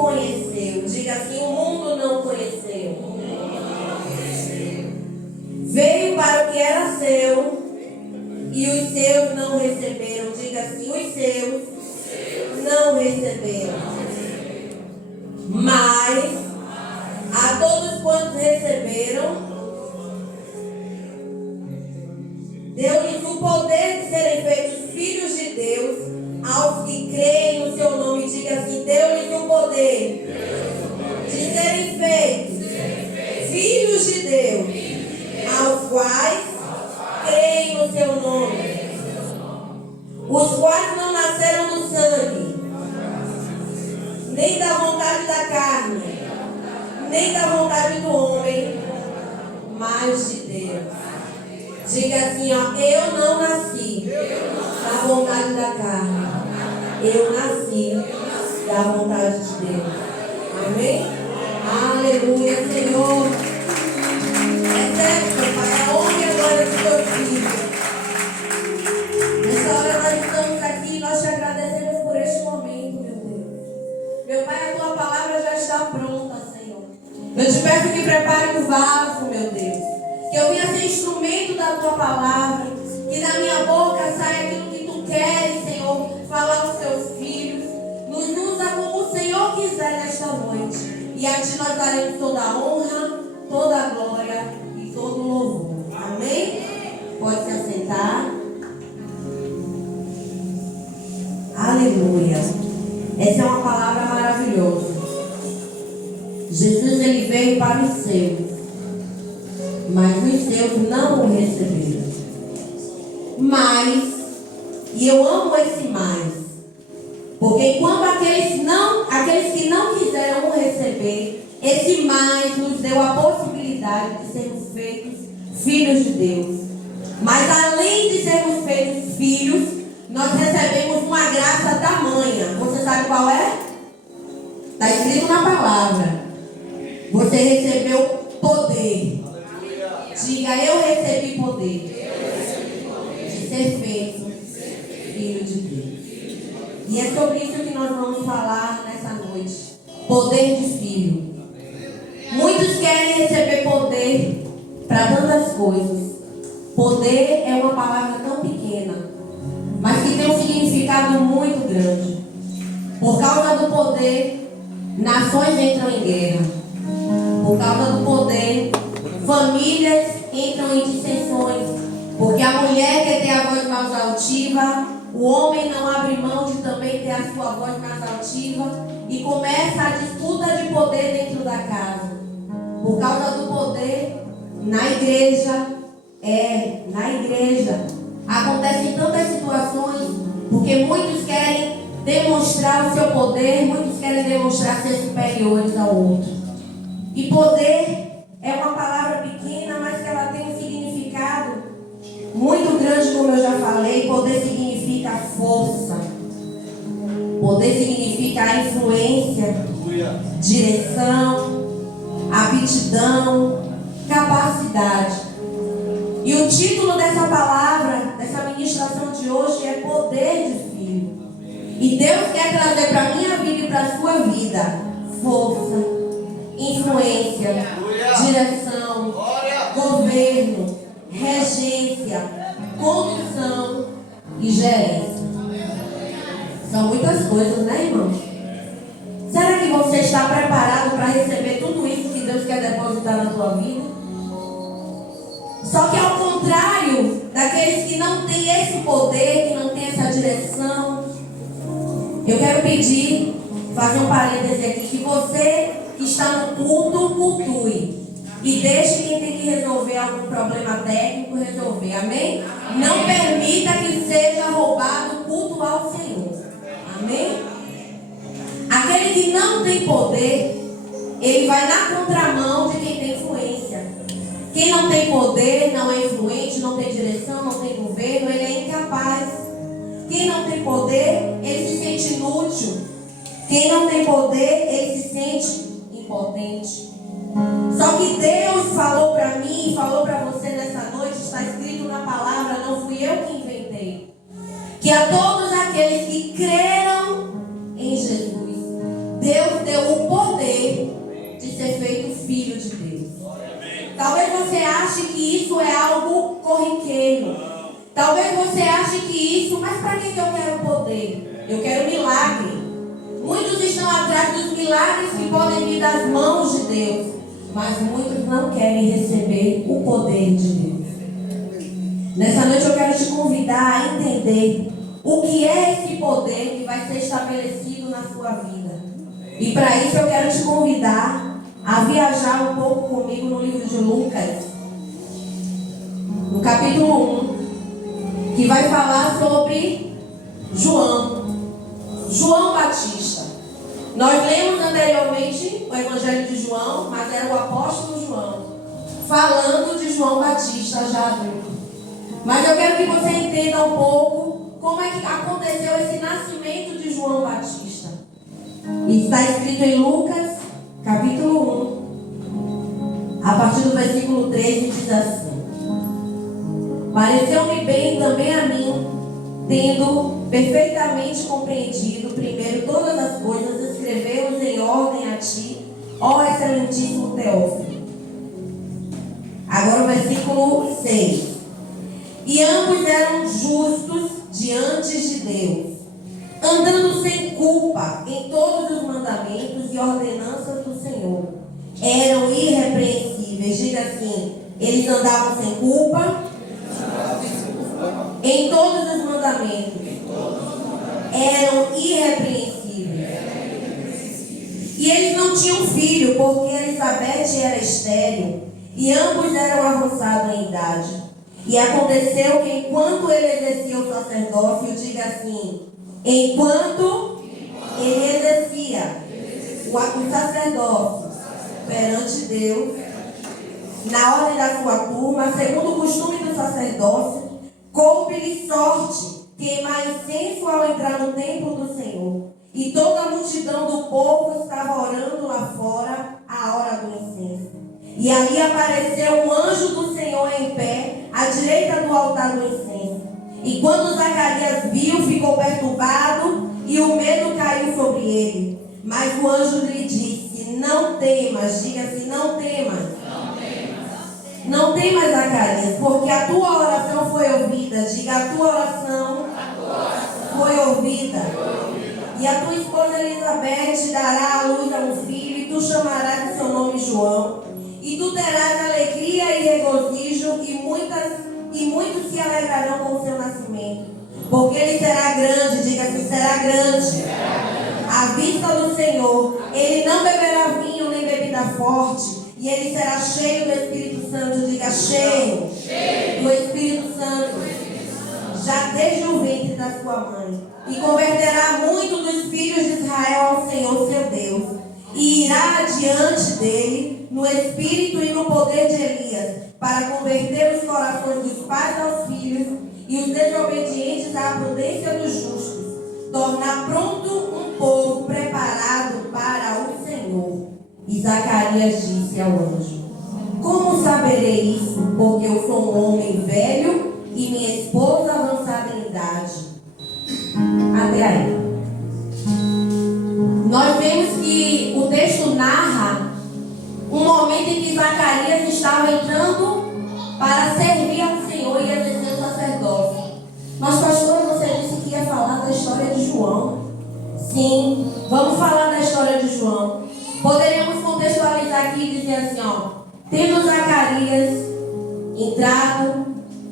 conheceu. Diga assim: o mundo não conheceu. Veio para o que era seu e os seus não receberam. Diga assim: os seus não receberam. Mas a todos quantos receberam, deu-lhes o poder de serem feitos filhos de Deus, aos que creem no seu nome. Diga assim: deu-lhes o poder de serem feitos filhos de Deus, aos quais creem no seu nome, os quais não nasceram do sangue, nem da vontade da carne, nem da vontade do homem, mas de Deus. Diga assim, ó: eu não nasci da vontade da carne, eu nasci da vontade de Deus. Amém? Aleluia, Senhor. Recebe, meu Pai, a honra e a glória do teu filho. Nessa hora nós estamos aqui e nós te agradecemos por este momento, meu Deus. Meu Pai, a tua palavra já está pronta, Senhor. Eu te peço que prepare o vaso, meu Deus. Que eu venha ser instrumento da tua palavra. Que da minha boca saia aquilo que tu queres, Senhor, falar aos teus filhos. Nos usa como o Senhor quiser nesta noite. E a ti nós daremos toda a honra, toda a glória e todo o louvor. Amém? Pode se assentar. Aleluia. Essa é uma palavra maravilhosa. Jesus, ele veio para os seus, mas os seus não o receberam. Mas, e eu amo esse mais, porque enquanto aqueles que não quiseram o receber, esse mais nos deu a possibilidade de sermos feitos filhos de Deus. Mas além de sermos feitos filhos, nós recebemos uma graça tamanha. Você sabe qual é? Está escrito na palavra. Você recebeu poder. Diga: eu recebi poder de ser feito filho de Deus. E é sobre isso que nós vamos falar nessa noite. Poder de filho. Muitos querem receber poder para tantas coisas. Poder é uma palavra tão pequena, mas que tem um significado muito grande. Por causa do poder, nações entram em guerra. Por causa do poder, famílias entram em dissensões. Porque a mulher quer ter a voz mais altiva, o homem não abre mão de também ter a sua voz mais altiva, e começa a disputa de poder dentro da casa. Por causa do poder, na igreja, acontecem tantas situações, porque muitos querem demonstrar o seu poder, muitos querem demonstrar ser superiores ao outro. E poder é uma palavra pequena, mas que ela tem um significado muito grande, como eu já falei. Poder significa força. Poder significa a influência, direção, aptidão, capacidade. E o título dessa palavra, dessa ministração de hoje é Poder de Filho. E Deus quer trazer para a minha vida e para a sua vida força, influência, direção, governo, regência, condução e gerência. São muitas coisas, né, irmãos? Será que você está preparado para receber tudo isso que Deus quer depositar na tua vida? Só que ao contrário daqueles que não têm esse poder, que não têm essa direção, eu quero pedir, fazer um parêntese aqui, que você que está no culto, cultue. E deixe quem tem que resolver algum problema técnico resolver. Amém? Não permita que seja roubado o culto ao Senhor. Amém? Aquele que não tem poder, ele vai na contramão de quem tem influência. Quem não tem poder, não é influente, não tem direção, não tem governo, ele é incapaz. Quem não tem poder, ele se sente inútil. Quem não tem poder, ele se sente impotente. Só que Deus falou para mim, falou para você nessa noite, está escrito na palavra, não fui eu que inventei, que a todos aqueles que creram em Jesus, Deus deu o poder de ser feito filho de Deus. Talvez você ache que isso é algo corriqueiro. Talvez você ache que isso, mas para que eu quero poder? Eu quero milagre. Muitos estão atrás dos milagres que podem vir das mãos de Deus, mas muitos não querem receber o poder de Deus. Nessa noite eu quero te convidar a entender o que é esse poder que vai ser estabelecido na sua vida. E para isso eu quero te convidar a viajar um pouco comigo no livro de Lucas, no capítulo 1, que vai falar sobre João Batista. Nós lemos anteriormente o Evangelho de João, mas era o apóstolo João, falando de João Batista já adulto. Mas eu quero que você entenda um pouco como é que aconteceu esse nascimento de João Batista. Está escrito em Lucas, capítulo 1, a partir do versículo 13, diz assim: pareceu-me bem também a mim, tendo perfeitamente compreendido primeiro todas as coisas, escrevê-los em ordem a ti, ó excelentíssimo Teófilo. Agora o versículo 6. E ambos eram justos diante de Deus, andando sem culpa em todos os mandamentos e ordenanças do Senhor. Eram irrepreensíveis. Diga assim: eles andavam sem culpa em todos os mandamentos. Eram irrepreensíveis. E eles não tinham filho, porque Elizabeth era estéril, e ambos eram avançados em idade. E aconteceu que enquanto ele exercia o sacerdócio, diga assim, enquanto ele exercia o sacerdócio perante Deus, na ordem da sua turma, segundo o costume do sacerdócio, coube-lhe sorte queimar incenso ao entrar no templo do Senhor. E toda a multidão do povo estava orando lá fora à hora do incenso. E ali apareceu um anjo do Senhor em pé, à direita do altar do incenso. E quando Zacarias viu, ficou perturbado, e o medo caiu sobre ele. Mas o anjo lhe disse: não temas, diga assim, não temas. Não temas, Zacarias, porque a tua oração foi ouvida. Diga, a tua oração foi ouvida. E a tua esposa Elizabeth dará à luz a um filho, e tu chamarás o seu nome João. E tu terás alegria e regozijo, e muitos se alegrarão com o seu nascimento. Porque ele será grande, diga assim, será grande. À vista do Senhor, ele não beberá vinho nem bebida forte, e ele será cheio do Espírito Santo, diga cheio do Espírito Santo, já desde o ventre da sua mãe. E converterá muito dos filhos de Israel ao Senhor seu Deus. E irá adiante dele no espírito e no poder de Elias, para converter os corações dos pais aos filhos e os desobedientes à prudência dos justos, tornar pronto um povo preparado para o Senhor. E Zacarias disse ao anjo: como saberei isso? Porque eu sou um homem velho e minha esposa avançada em idade. Até aí. Nós vemos que o texto narra um momento em que Zacarias estava entrando para servir ao Senhor e exercer o sacerdócio. Mas, pastora, você disse que ia falar da história de João. Sim, vamos falar da história de João. Poderíamos contextualizar aqui e dizer assim, tendo Zacarias entrado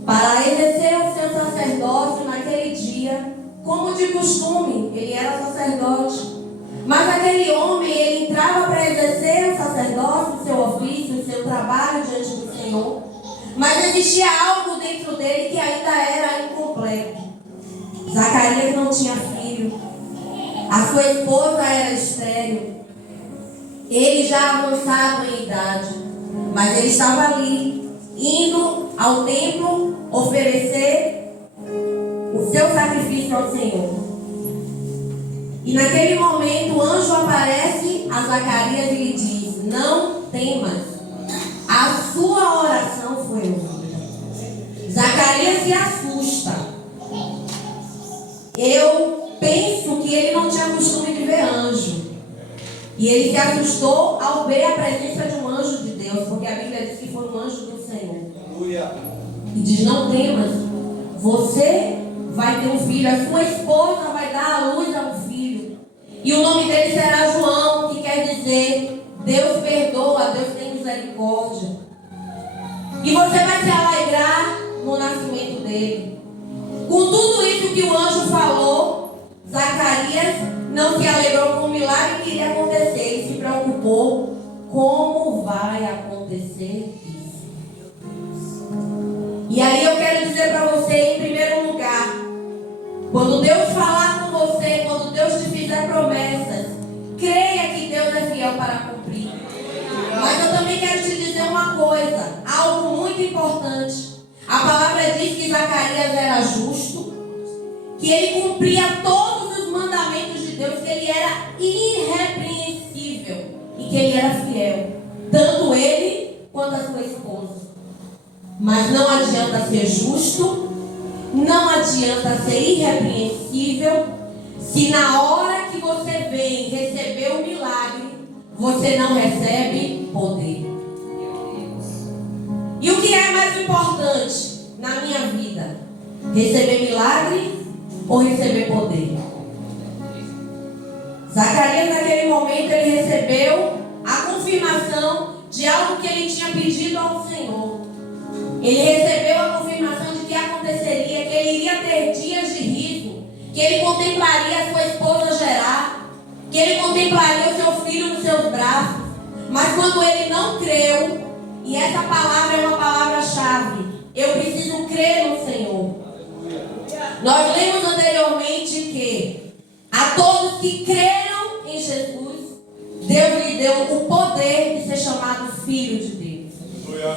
para exercer o seu sacerdócio naquele dia, como de costume, ele era sacerdote. Mas aquele homem, ele entrava para exercer o sacerdócio, o seu ofício, o seu trabalho diante do Senhor. Mas existia algo dentro dele que ainda era incompleto. Zacarias não tinha filho. A sua esposa era estéril. Ele já avançado em idade. Mas ele estava ali, indo ao templo oferecer o seu sacrifício ao Senhor. E naquele momento o anjo aparece a Zacarias e lhe diz: não temas, a sua oração foi ouvida. Zacarias se assusta. Eu penso que ele não tinha costume de ver anjo. E ele se assustou ao ver a presença de um anjo de Deus, porque a Bíblia diz que foi um anjo do Senhor. Aleluia. E diz: não temas, você vai ter um filho, a sua esposa vai dar à luz a um filho. E o nome dele será João, que quer dizer Deus perdoa, Deus tem misericórdia. E você vai se alegrar no nascimento dele. Com tudo isso que o anjo falou, Zacarias não se alegrou com o milagre que iria acontecer. Ele se preocupou: como vai acontecer isso? E aí eu quero dizer para você, em primeiro lugar, quando Deus falar com você, quando Deus te fizer promessas, creia que Deus é fiel para cumprir. Mas eu também quero te dizer uma coisa, algo muito importante. A palavra diz que Zacarias era justo, que ele cumpria todos os mandamentos de Deus, que ele era irrepreensível e que ele era fiel, tanto ele quanto a sua esposa. Mas não adianta ser justo, não adianta ser irrepreensível, se na hora que você vem receber o milagre, você não recebe poder. E o que é mais importante na minha vida? Receber milagre ou receber poder? Zacarias, naquele momento, ele recebeu a confirmação de algo que ele tinha pedido ao Senhor. Ele recebeu a confirmação de que aconteceria, que ele iria ter dias de riso, que ele contemplaria a sua esposa gerar, que ele contemplaria o seu filho nos seus braços. Mas quando ele não creu, e essa palavra é uma palavra-chave, eu preciso crer no Senhor. Nós lemos anteriormente que a todos que creram em Jesus, Deus lhe deu o poder de ser chamado filho de Deus.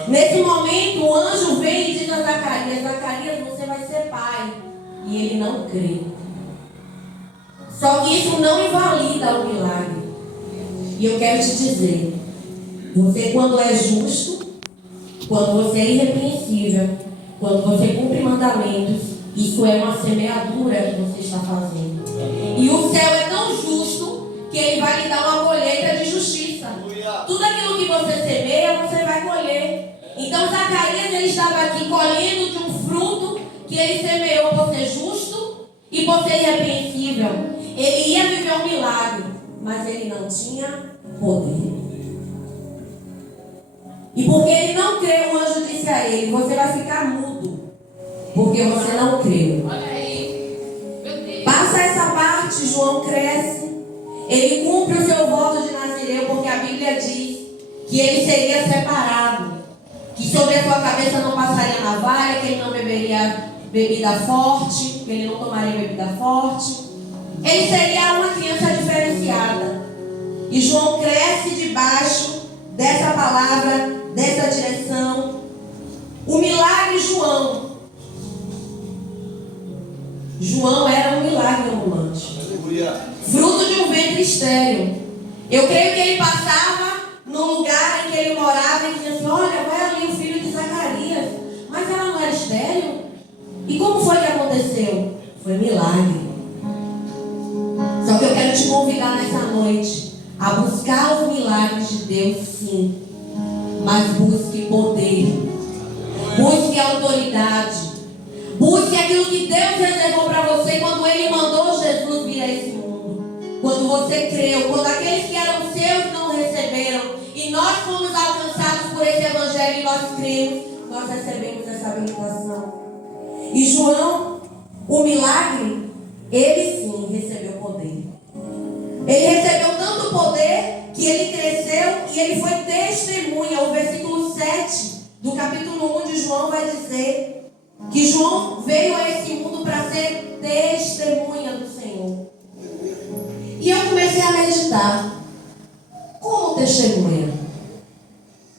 Nesse momento, o anjo vem e diz a Zacarias: Zacarias, você vai ser pai. E ele não crê. Só que isso não invalida o milagre. E eu quero te dizer, você, quando é justo, quando você é irrepreensível, quando você cumpre mandamentos, isso é uma semeadura que você está fazendo. E o céu é tão justo que ele vai lhe dar uma colheita de justiça. Tudo aquilo que você semeia, você vai colher. Então Zacarias, ele estava aqui colhendo de um fruto que ele semeou por ser justo e por ser irrepreensível. Ele ia viver um milagre, mas ele não tinha poder. E porque ele não creu, o anjo disse a ele: você vai ficar mudo, porque você não creu. Olha aí, meu Deus. Passa essa parte, João cresce. Ele cumpre o seu voto de Nazireu, porque a Bíblia diz que ele seria separado, que sobre a sua cabeça não passaria navalha, que ele não beberia bebida forte, que ele não tomaria bebida forte. Ele seria uma criança diferenciada. E João cresce debaixo dessa palavra, dessa direção. O milagre João era um milagre ambulante. Fruto de um ventre estéril. Eu creio que ele passava no lugar em que ele morava e dizia assim: olha, vai ali o filho de Zacarias. Mas ela não era estéril? E como foi que aconteceu? Foi milagre. Só que eu quero te convidar nessa noite a buscar os milagres de Deus, sim. Mas busque poder. Busque autoridade. Busque aquilo que Deus reservou para você quando Ele mandou Jesus vir a esse mundo. Quando você creu, quando aqueles que eram seus não receberam, e nós fomos alcançados por esse evangelho e nós cremos, nós recebemos essa habilitação. E João, o milagre, ele sim recebeu poder. Ele recebeu tanto poder que ele cresceu e ele foi testemunha. O versículo 7 do capítulo 1 de João vai dizer que João veio a esse mundo para ser testemunha do Senhor. E eu comecei a meditar. Como testemunha?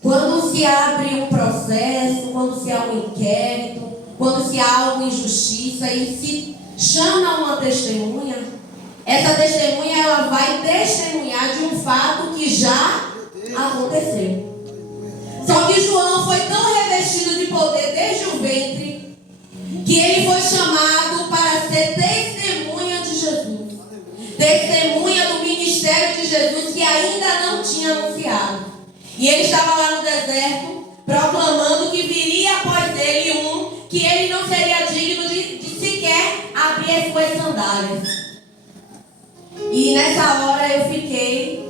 Quando se abre um processo, quando se há um inquérito, quando se há alguma injustiça e se chama uma testemunha, essa testemunha ela vai testemunhar de um fato que já aconteceu. Só que João foi tão revestido de poder desde o ventre que ele foi chamado para ser testemunha de Jesus, testemunha do ministério de Jesus. Jesus que ainda não tinha anunciado. E ele estava lá no deserto, proclamando que viria após ele que ele não seria digno de sequer abrir as suas sandálias. E nessa hora eu fiquei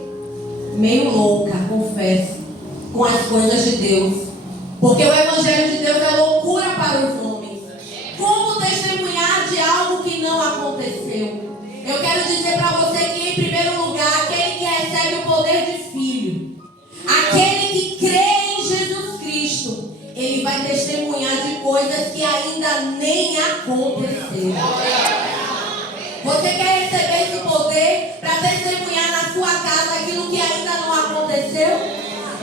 meio louca, confesso, com as coisas de Deus. Porque o Evangelho de Deus é loucura para os homens. Como testemunhar de algo que não aconteceu? Eu quero dizer para você que, em primeiro lugar, aquele que recebe o poder de filho, aquele que crê em Jesus Cristo, ele vai testemunhar de coisas que ainda nem aconteceram. Você quer receber esse poder para testemunhar na sua casa aquilo que ainda não aconteceu?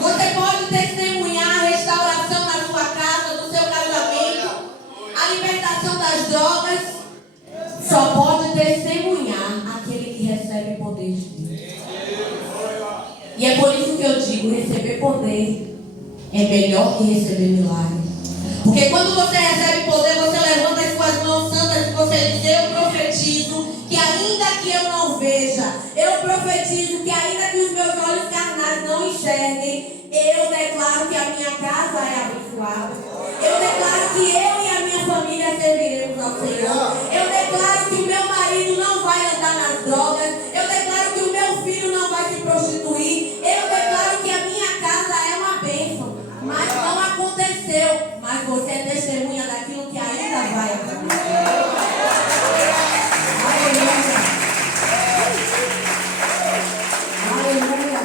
Você pode testemunhar a restauração na sua casa, no seu casamento, a libertação das drogas. Só pode testemunhar aquele que recebe poder de Deus. E é por isso que eu digo, receber poder é melhor que receber milagre. Porque quando você recebe poder, você levanta as suas mãos santas e você diz: eu profetizo que ainda que eu não veja, eu profetizo que ainda que os meus olhos carnais não enxerguem, eu declaro que a minha casa é abençoada. Eu declaro que eu e a minha família serviremos ao Senhor. Eu declaro que o meu marido não vai andar nas drogas. Eu declaro que o meu filho não vai se prostituir. Eu declaro que a minha casa é uma bênção. Mas não aconteceu. Mas você é testemunha daquilo que ainda vai acontecer. Aleluia. Aleluia.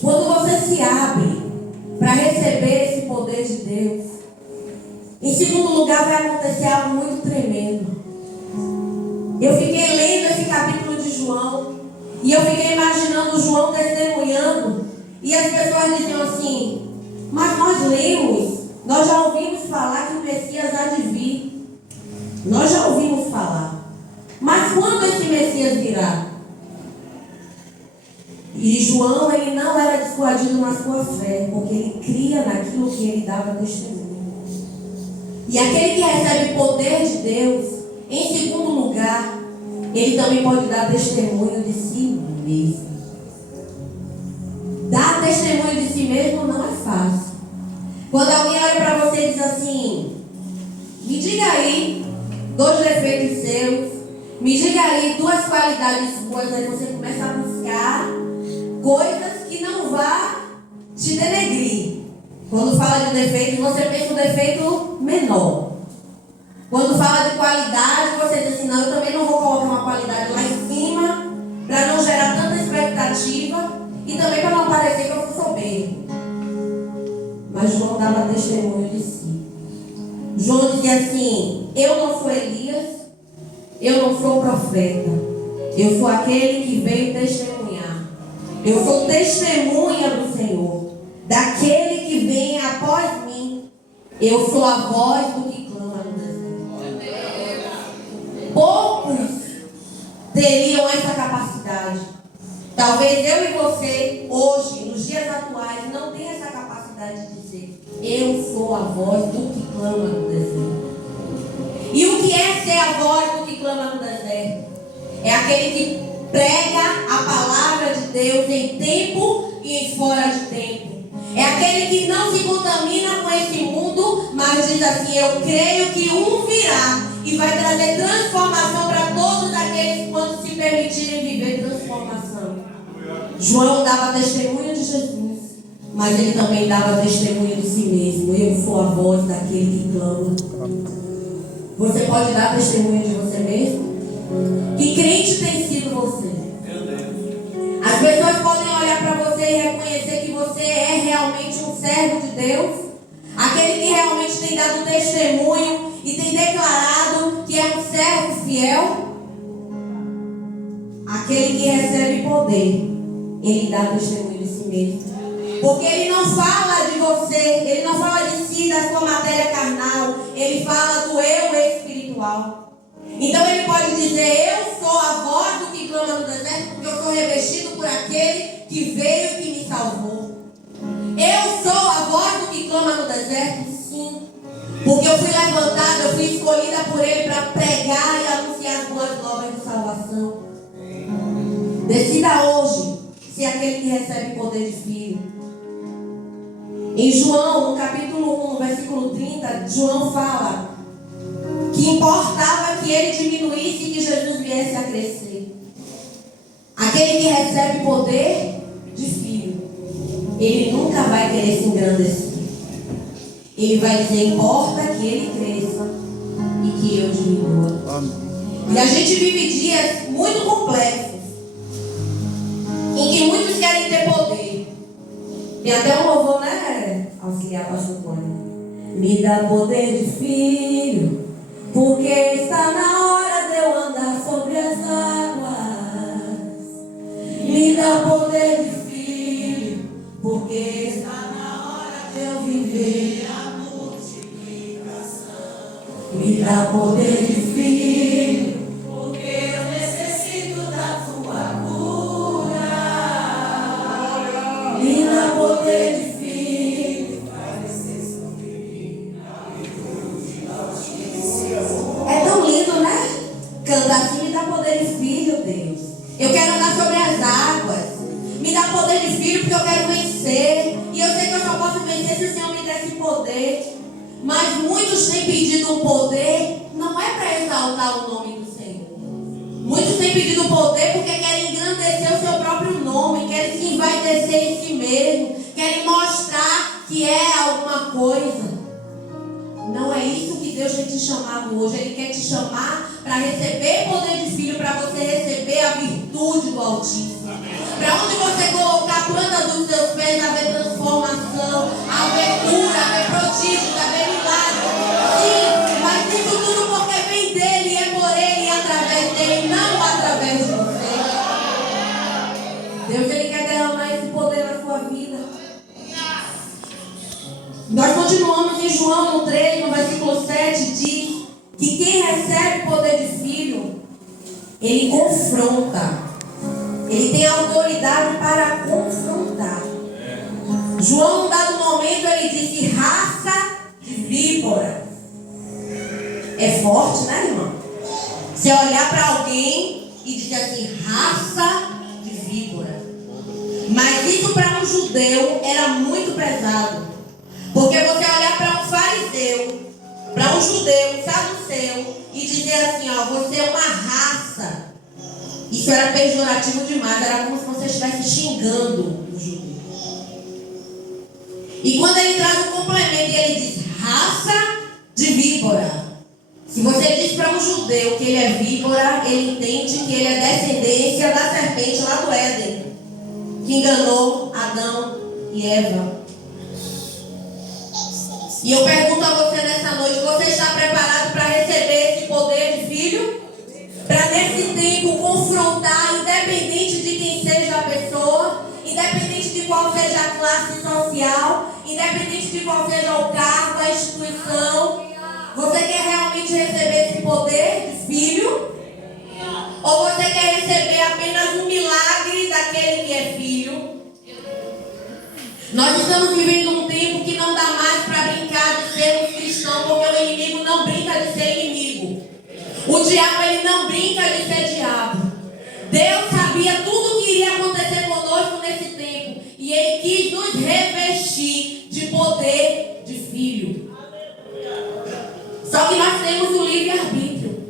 Quando você se abre para receber esse poder de Deus, em segundo lugar vai acontecer algo muito tremendo. Eu fiquei lendo esse capítulo de João e eu fiquei imaginando João testemunhando, e as pessoas diziam assim: mas nós lemos, nós já ouvimos falar que o Messias há de vir. Nós já ouvimos falar. Mas quando esse Messias virá? E João, ele não era dissuadido na sua fé, porque ele cria naquilo que ele dava testemunho. E aquele que recebe poder de Deus, em segundo lugar, ele também pode dar testemunho de si mesmo. Dar testemunho de si mesmo não é fácil. Quando alguém olha para você e diz assim: me diga aí 2 defeitos seus, me diga aí 2 qualidades suas, aí você começa a buscar coisas que não vá te denegrir. Quando fala de defeito, você pensa um defeito menor. Quando fala de qualidade, você diz assim: não, eu também não vou colocar uma qualidade lá em cima, para não gerar tanta expectativa e também para não parecer que eu sou soberbo. Mas João dava testemunho de si. João dizia assim: eu não sou Elias, eu não sou profeta, eu sou aquele que veio testemunhar. Eu sou testemunha do Senhor, daquele que vem após mim. Eu sou a voz do que clama no deserto. Poucos teriam essa capacidade. Talvez eu e você, hoje, nos dias atuais, não tenha essa capacidade de dizer: eu sou a voz do que clama no deserto. E o que é ser a voz do que clama no deserto? É aquele que prega a palavra de Deus em tempo e em fora de tempo. É aquele que não se contamina com esse mundo, mas diz assim: eu creio que virá e vai trazer transformação para todos aqueles quando se permitirem viver transformação. João dava testemunho de Jesus, mas ele também dava testemunho de si mesmo. Eu sou a voz daquele que clama. Você pode dar testemunho de você mesmo? Que crente tem sido você? As pessoas podem olhar para você e reconhecer que você é realmente um servo de Deus, aquele que realmente tem dado testemunho e tem declarado que é um servo fiel. Aquele que recebe poder, ele dá testemunho de si mesmo. Porque ele não fala de você, ele não fala de si, da sua matéria carnal, ele fala do eu espiritual. Então ele pode dizer: eu sou a voz do que clama no deserto, porque eu sou revestido por aquele que veio e que me salvou. Eu sou a voz do que clama no deserto, sim, porque eu fui levantada, eu fui escolhida por ele para pregar e anunciar as boas novas de salvação. Decida hoje ser aquele que recebe poder de filho. Em João, no capítulo 1, no versículo 30, João fala que importava que ele diminuísse e que Jesus viesse a crescer. Aquele que recebe poder de filho, ele nunca vai querer se engrandecer. Ele vai dizer, importa que ele cresça e que eu diminua. E a gente vive dias muito complexos, em que muitos querem ter poder. Tem até um louvor, né, auxiliar pastor Cone. Me dá poder de filho, porque está na hora de eu andar sobre as águas. Me dá poder de filho, porque está na hora de eu viver a multiplicação. Me dá poder de filho, porque eu necessito da tua cura. Me dá poder de filho, é tão lindo, né? Cantar assim, me dá poder de filho, Deus. Eu quero andar sobre as águas. Me dá poder de filho porque eu quero vencer. E eu sei que eu só posso vencer se o Senhor me desse poder. Mas muitos têm pedido um poder, não é para exaltar o nome do Senhor. Muitos têm pedido poder porque querem engrandecer o seu próprio nome, querem se envaidecer em si mesmo, querem mostrar que é alguma coisa. Não é isso que Deus tem te chamado hoje. Ele quer te chamar para receber poder de filho, para você receber a virtude do Altíssimo. Para onde você colocar a planta dos seus pés, haver transformação, haver cura, haver prodígios, haver milagre. Sim, mas isso tudo porque vem dele, é por ele e através dele, não através de você. Deus, ele quer derramar esse poder na sua vida. Nós continuamos em João no 3, no versículo 7, diz que quem recebe poder de filho, ele confronta. Ele tem autoridade para confrontar. João, num dado momento, ele disse raça de víbora. É forte, né, irmão? Você olhar para alguém e dizer assim, raça de víbora. Mas isso para um judeu era muito pesado. Porque você olhar para um fariseu, para um judeu, um saduceu, e dizer assim, ó, você é uma raça. Isso era pejorativo demais, era como se você estivesse xingando o judeu. E quando ele traz o complemento e ele diz raça de víbora. Se você diz para um judeu que ele é víbora, ele entende que ele é descendência da serpente lá do Éden, que enganou Adão e Eva. E eu pergunto a você nessa noite, você está preparado para receber esse poder de filho? Para nesse tempo confrontar, independente de quem seja a pessoa, independente de qual seja a classe social, independente de qual seja o cargo, a instituição, você quer realmente receber esse poder de filho? Ou você quer receber apenas um milagre daquele que é filho? Nós estamos vivendo um tempo que não dá mais para brincar de sermos cristãos, porque o inimigo não brinca de ser inimigo. O diabo, ele não brinca de ser diabo. Deus sabia tudo o que iria acontecer conosco nesse tempo. E ele quis nos revestir de poder de filho. Só que nós temos o livre-arbítrio.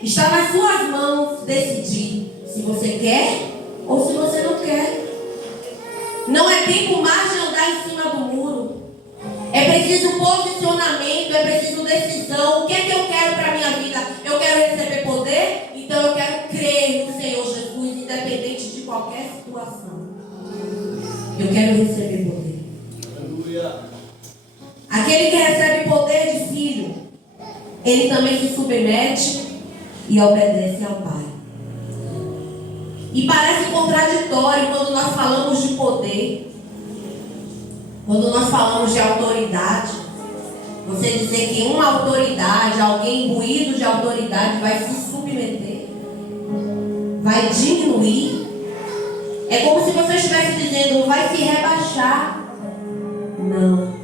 Está nas suas mãos decidir se você quer ou se você não quer. Não é tempo mais de andar em cima do muro. É preciso posicionamento, é preciso decisão. O que é que eu quero para a minha vida? Eu quero receber poder, então eu quero crer no Senhor Jesus, independente de qualquer situação. Eu quero receber poder. Aleluia. Aquele que recebe poder de filho, ele também se submete e obedece ao Pai. E parece contraditório quando nós falamos de poder, quando nós falamos de autoridade. Você dizer que uma autoridade, alguém imbuído de autoridade vai se submeter, vai diminuir. É como se você estivesse dizendo, vai se rebaixar. Não.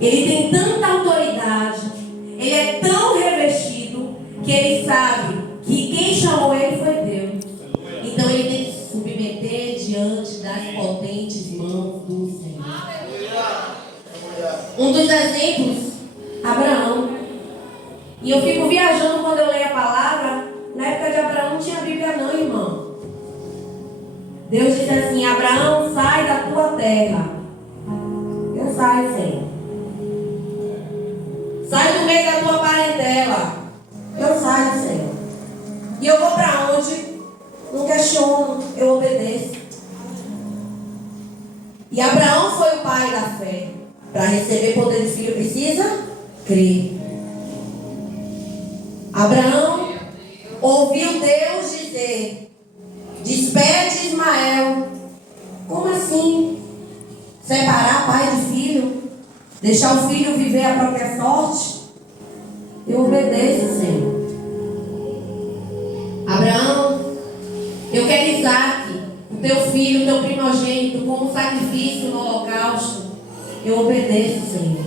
Ele tem tanta autoridade, ele é tão revestido, que ele sabe que quem chamou ele foi Deus. Então ele tem que diante das potentes mãos do Senhor. Um dos exemplos, Abraão. E eu fico viajando quando eu leio a palavra. Na época de Abraão não tinha Bíblia não, irmão. Deus disse assim: Abraão, sai da tua terra. Eu saio, Senhor. Sai do meio da tua parentela. Eu saio, Senhor. E eu vou para onde? Não questiono, eu obedeço. E Abraão foi o pai da fé. Para receber poder de filho precisa crer. Abraão ouviu Deus dizer: despede Ismael. Como assim? Separar pai de filho? Deixar o filho viver a própria sorte? Eu obedeço, Senhor. Abraão, eu quero Isaac, o teu filho, o teu primogênito, como sacrifício no holocausto. Eu obedeço, Senhor.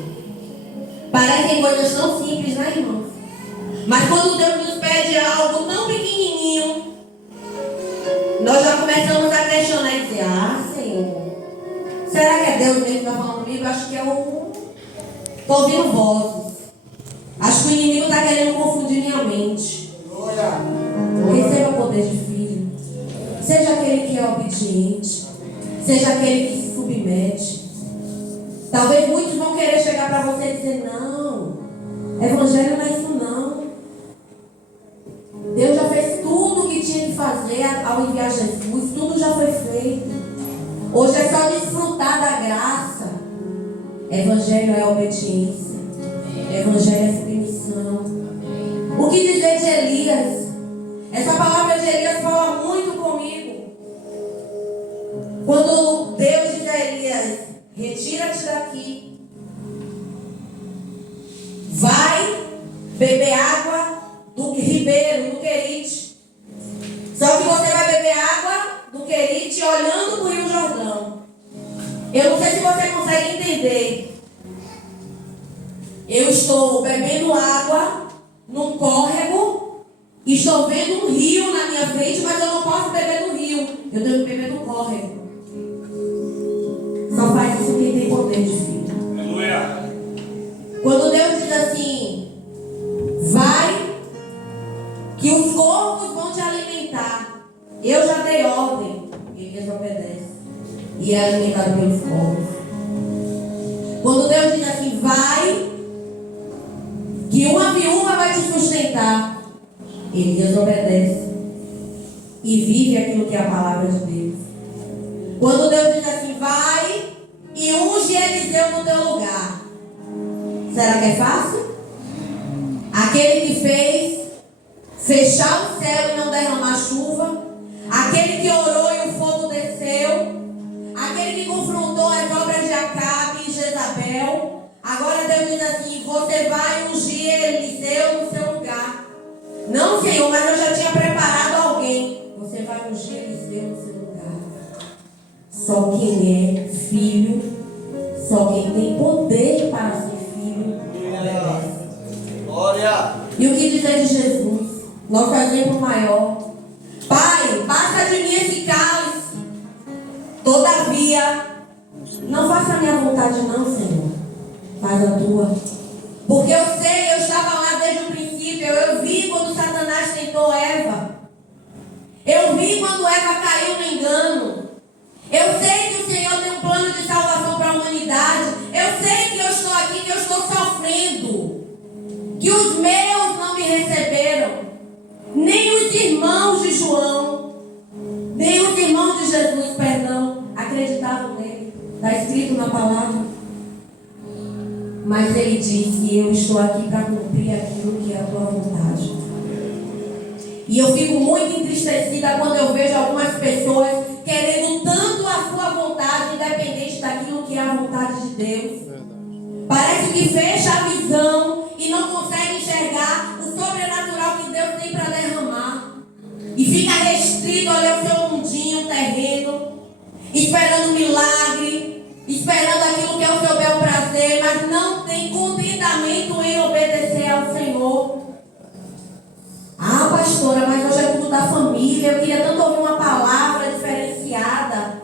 Parecem coisas tão simples, né, irmãos? Mas quando Deus nos pede algo tão pequenininho, nós já começamos a questionar e dizer: ah, Senhor, será que é Deus mesmo que está falando comigo? Acho que é o... Estou ouvindo vozes. Acho que o inimigo está querendo confundir minha mente. Receba o poder de filho. Seja aquele que é obediente. Seja aquele que se submete. Talvez muitos vão querer chegar para você e dizer: não, evangelho não é isso não. Deus já fez tudo o que tinha que fazer ao enviar Jesus. Tudo já foi feito. Hoje é só desfrutar da graça. Evangelho é obediência. Evangelho é submissão. O que dizer de Elias? Essa palavra de Elias fala muito comigo. Quando Deus diz a Elias: retira-te daqui, vai beber água do ribeiro, do Querite. Só que você vai beber água do Querite olhando para o Rio Jordão. Eu não sei se você consegue entender. Eu estou bebendo água num córrego, estou vendo um rio na minha frente, mas eu não posso beber do rio. Eu tenho que beber do córrego. Só faz isso quem tem poder de filho. Aleluia. Quando Deus diz assim: vai, que os corvos vão te alimentar. Eu já dei ordem. E eles obedecem. E é alimentado pelos corvos. Quando Deus diz assim: vai, que uma viúva vai te sustentar. Elias obedece. E vive aquilo que é a palavra de Deus. Quando Deus diz assim: vai e unge Eliseu no teu lugar. Será que é fácil? Aquele que fez fechar o céu e não derramar chuva. Aquele que orou e o fogo desceu. Aquele que confrontou as obras de Acabe e Jezabel. Agora Deus diz assim: você vai ungir Eliseu no seu lugar. Não, Senhor, mas eu já tinha preparado alguém. Você vai ungir Eliseu no seu lugar. Só quem é filho, só quem tem poder para ser filho, obedece. Glória. E o que dizer de Jesus? Nosso exemplo maior. Pai, passa de mim esse cálice. Todavia, não faça a minha vontade não, Senhor. Faz a tua. Porque eu sei, eu estava lá desde o princípio. Eu vi quando Satanás tentou Eva. Eu vi quando Eva caiu no engano. Eu sei que o Senhor tem um plano de salvação para a humanidade. Eu sei que eu estou aqui, que eu estou sofrendo. Que os meus não me receberam. Nem os irmãos de João. Nem os irmãos de Jesus, perdão, acreditavam nele. Está escrito na palavra. Mas ele disse: eu estou aqui para cumprir aquilo que é a tua vontade. E eu fico muito entristecida quando eu vejo algumas pessoas querendo tanto a sua vontade, independente daquilo que é a vontade de Deus. Parece que fecha a visão e não consegue enxergar o sobrenatural que Deus tem para derramar. E fica restrito a olhar o seu mundinho terreno, esperando um milagre, esperando aquilo que é o seu bel prazer, mas não tem contentamento em obedecer ao Senhor. Ah, pastora, mas hoje é culto da família. Eu queria tanto ouvir uma palavra diferenciada.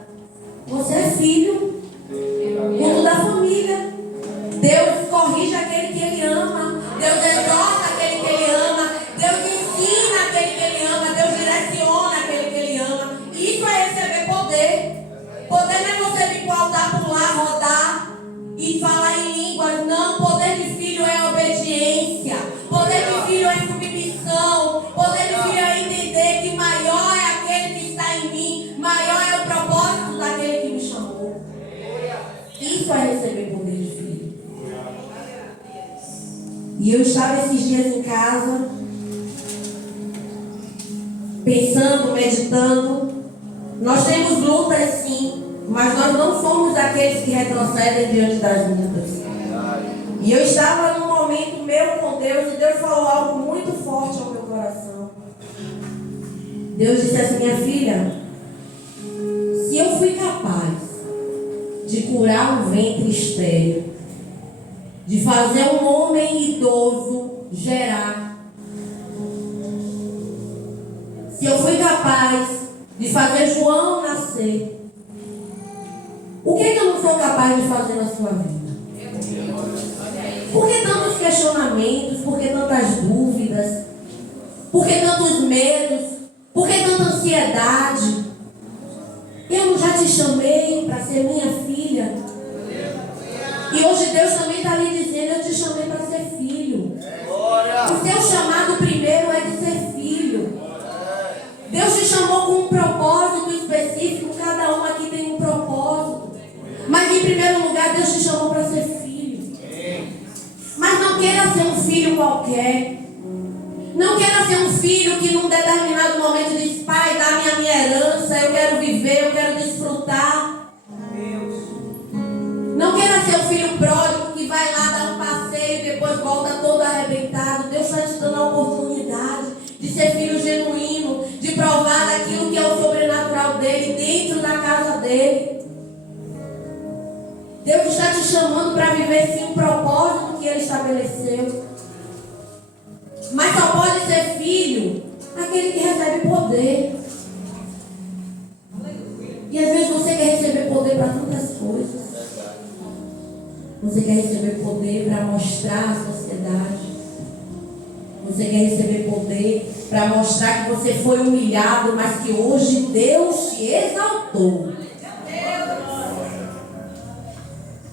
rodar e falar em línguas. Não, poder de filho é obediência. Poder de filho é submissão. Poder de filho é entender que maior é aquele que está em mim. Maior é o propósito daquele que me chamou. Isso é receber poder de filho. E eu estava esses dias em casa, pensando, meditando. Nós temos lutas sim, mas nós não somos aqueles que retrocedem diante das lutas. E eu estava num momento meu com Deus, e Deus falou algo muito forte ao meu coração. Deus disse assim: minha filha, se eu fui capaz de curar um ventre estéril, de fazer um homem idoso gerar, se eu fui capaz de fazer João nascer, o que eu não sou capaz de fazer na sua vida? Por que tantos questionamentos? Por que tantas dúvidas? Por que tantos medos? Por que tanta ansiedade? Eu não já te chamei para ser minha filha? E hoje Deus também está lhe dizendo: eu te chamei para ser filho. O seu chamado primeiro é de ser filho. Deus te chamou com um propósito específico. Cada um aqui tem um propósito. Mas em primeiro lugar, Deus te chamou para ser filho. Mas não queira ser um filho qualquer. Não queira ser um filho que num determinado momento diz: pai, dá-me a minha herança, eu quero viver, eu quero desfrutar. Não queira ser um filho pródigo que vai lá dar um passeio e depois volta todo arrebentado. Deus está te dando a oportunidade de ser filho genuíno, de provar daquilo que é o sobrenatural dele dentro da casa dele. Deus está te chamando para viver sim um propósito que ele estabeleceu. Mas só pode ser filho aquele que recebe poder. E às vezes você quer receber poder para tantas coisas. Você quer receber poder para mostrar à sociedade. Você quer receber poder para mostrar que você foi humilhado, mas que hoje Deus te exaltou.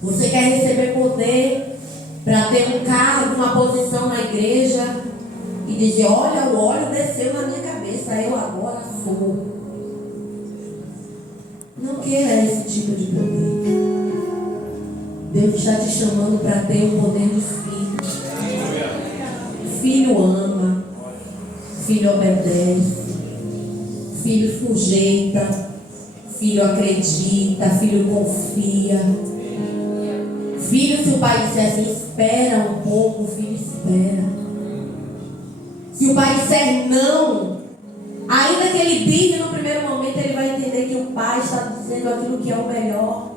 Você quer receber poder para ter um cargo, uma posição na igreja e dizer: olha, o óleo desceu na minha cabeça, eu agora sou. Não queira esse tipo de poder. Deus está te chamando para ter o poder do filho. Filho ama, filho obedece, filho sujeita, filho acredita, filho confia. Filho, se o pai disser assim, espera um pouco, o filho espera. Se o pai disser não, ainda que ele diga no primeiro momento, ele vai entender que o pai está dizendo aquilo que é o melhor.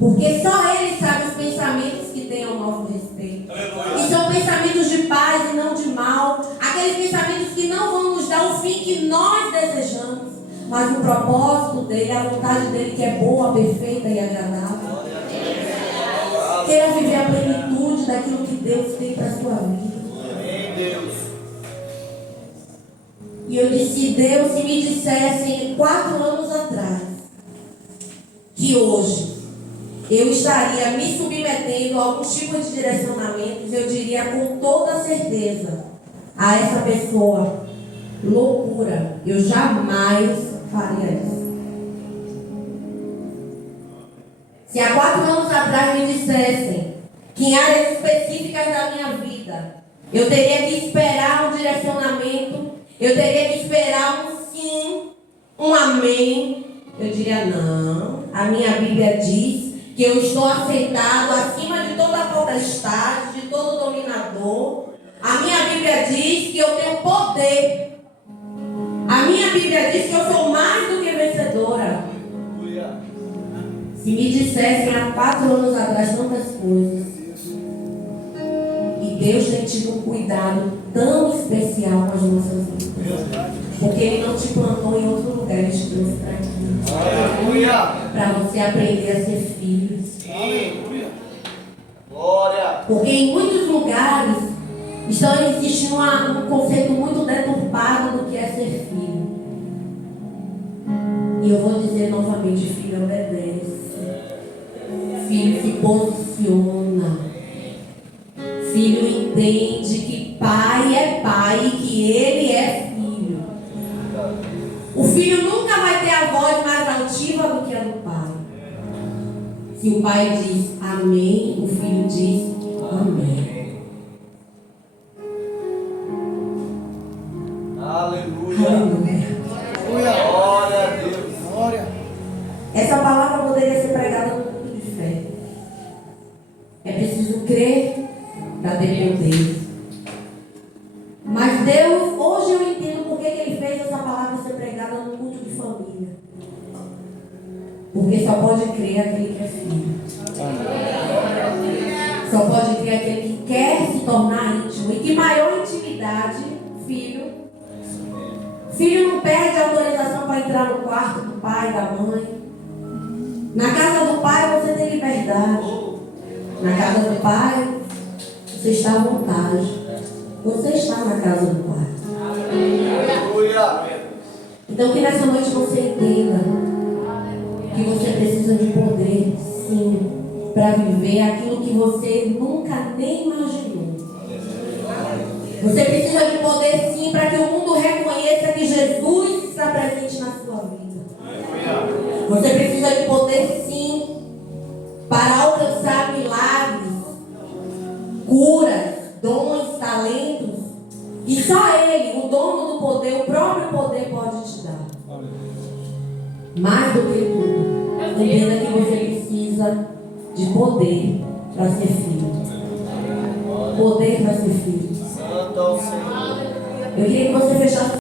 Porque só ele sabe os pensamentos que tem ao nosso respeito. E são pensamentos de paz e não de mal. Aqueles pensamentos que não vão nos dar o fim que nós desejamos, mas o propósito dele, a vontade dele que é boa, perfeita e agradável. Queira viver a plenitude daquilo que Deus tem para a sua vida. E eu disse: Deus, se me dissessem 4 anos atrás que hoje eu estaria me submetendo a algum tipo de direcionamentos, eu diria com toda certeza a essa pessoa: loucura, eu jamais faria isso. Se há 4 anos atrás me dissessem que em áreas específicas da minha vida eu teria que esperar um direcionamento, eu teria que esperar um sim, um amém, eu diria: não, a minha Bíblia diz que eu estou aceitado acima de toda potestade, de todo dominador. A minha Bíblia diz que eu tenho poder. A minha Bíblia diz que eu sou mais do que vencedora. Se me dissessem há 4 anos atrás tantas coisas, e Deus tem tido um cuidado tão especial com as nossas vidas, porque Ele não te plantou em outro lugar, Ele te trouxe para aqui, para você aprender a ser filho. Porque em muitos lugares está existindo um conceito muito deturpado do que é ser filho. E eu vou dizer novamente: filho obedece. Filho se posiciona. Filho entende que pai é pai e que ele é filho. O filho nunca vai ter a voz mais altiva do que a do pai. Se o pai diz amém, o filho diz amém. Aleluia. Aleluia. Glória a Deus. Glória. Essa palavra poderia ser pregada no culto de fé. É preciso crer para depender. Mas Deus, hoje eu entendo por que Ele fez essa palavra ser pregada no culto de família. Porque só pode crer aquele que é filho. Só pode crer aquele que quer se tornar íntimo. E que maior intimidade, filho. Filho não perde a autorização para entrar no quarto do pai, da mãe. Na casa do pai você tem liberdade. Na casa do pai você está à vontade. Você está na casa do pai. Aleluia. Então que nessa noite você entenda que você precisa de poder, sim, para viver aquilo que você nunca nem imaginou. Você precisa de poder, sim, para que o mundo reconheça que Jesus está presente na sua vida. Você precisa de poder, sim, para alcançar milagres, curas, dons, talentos. E só Ele, o dono do poder, o próprio poder, pode te dar. Mais do que tudo, entenda que você precisa de poder para ser filho. Poder para ser filho. Santo ao Senhor. Eu queria que você fechasse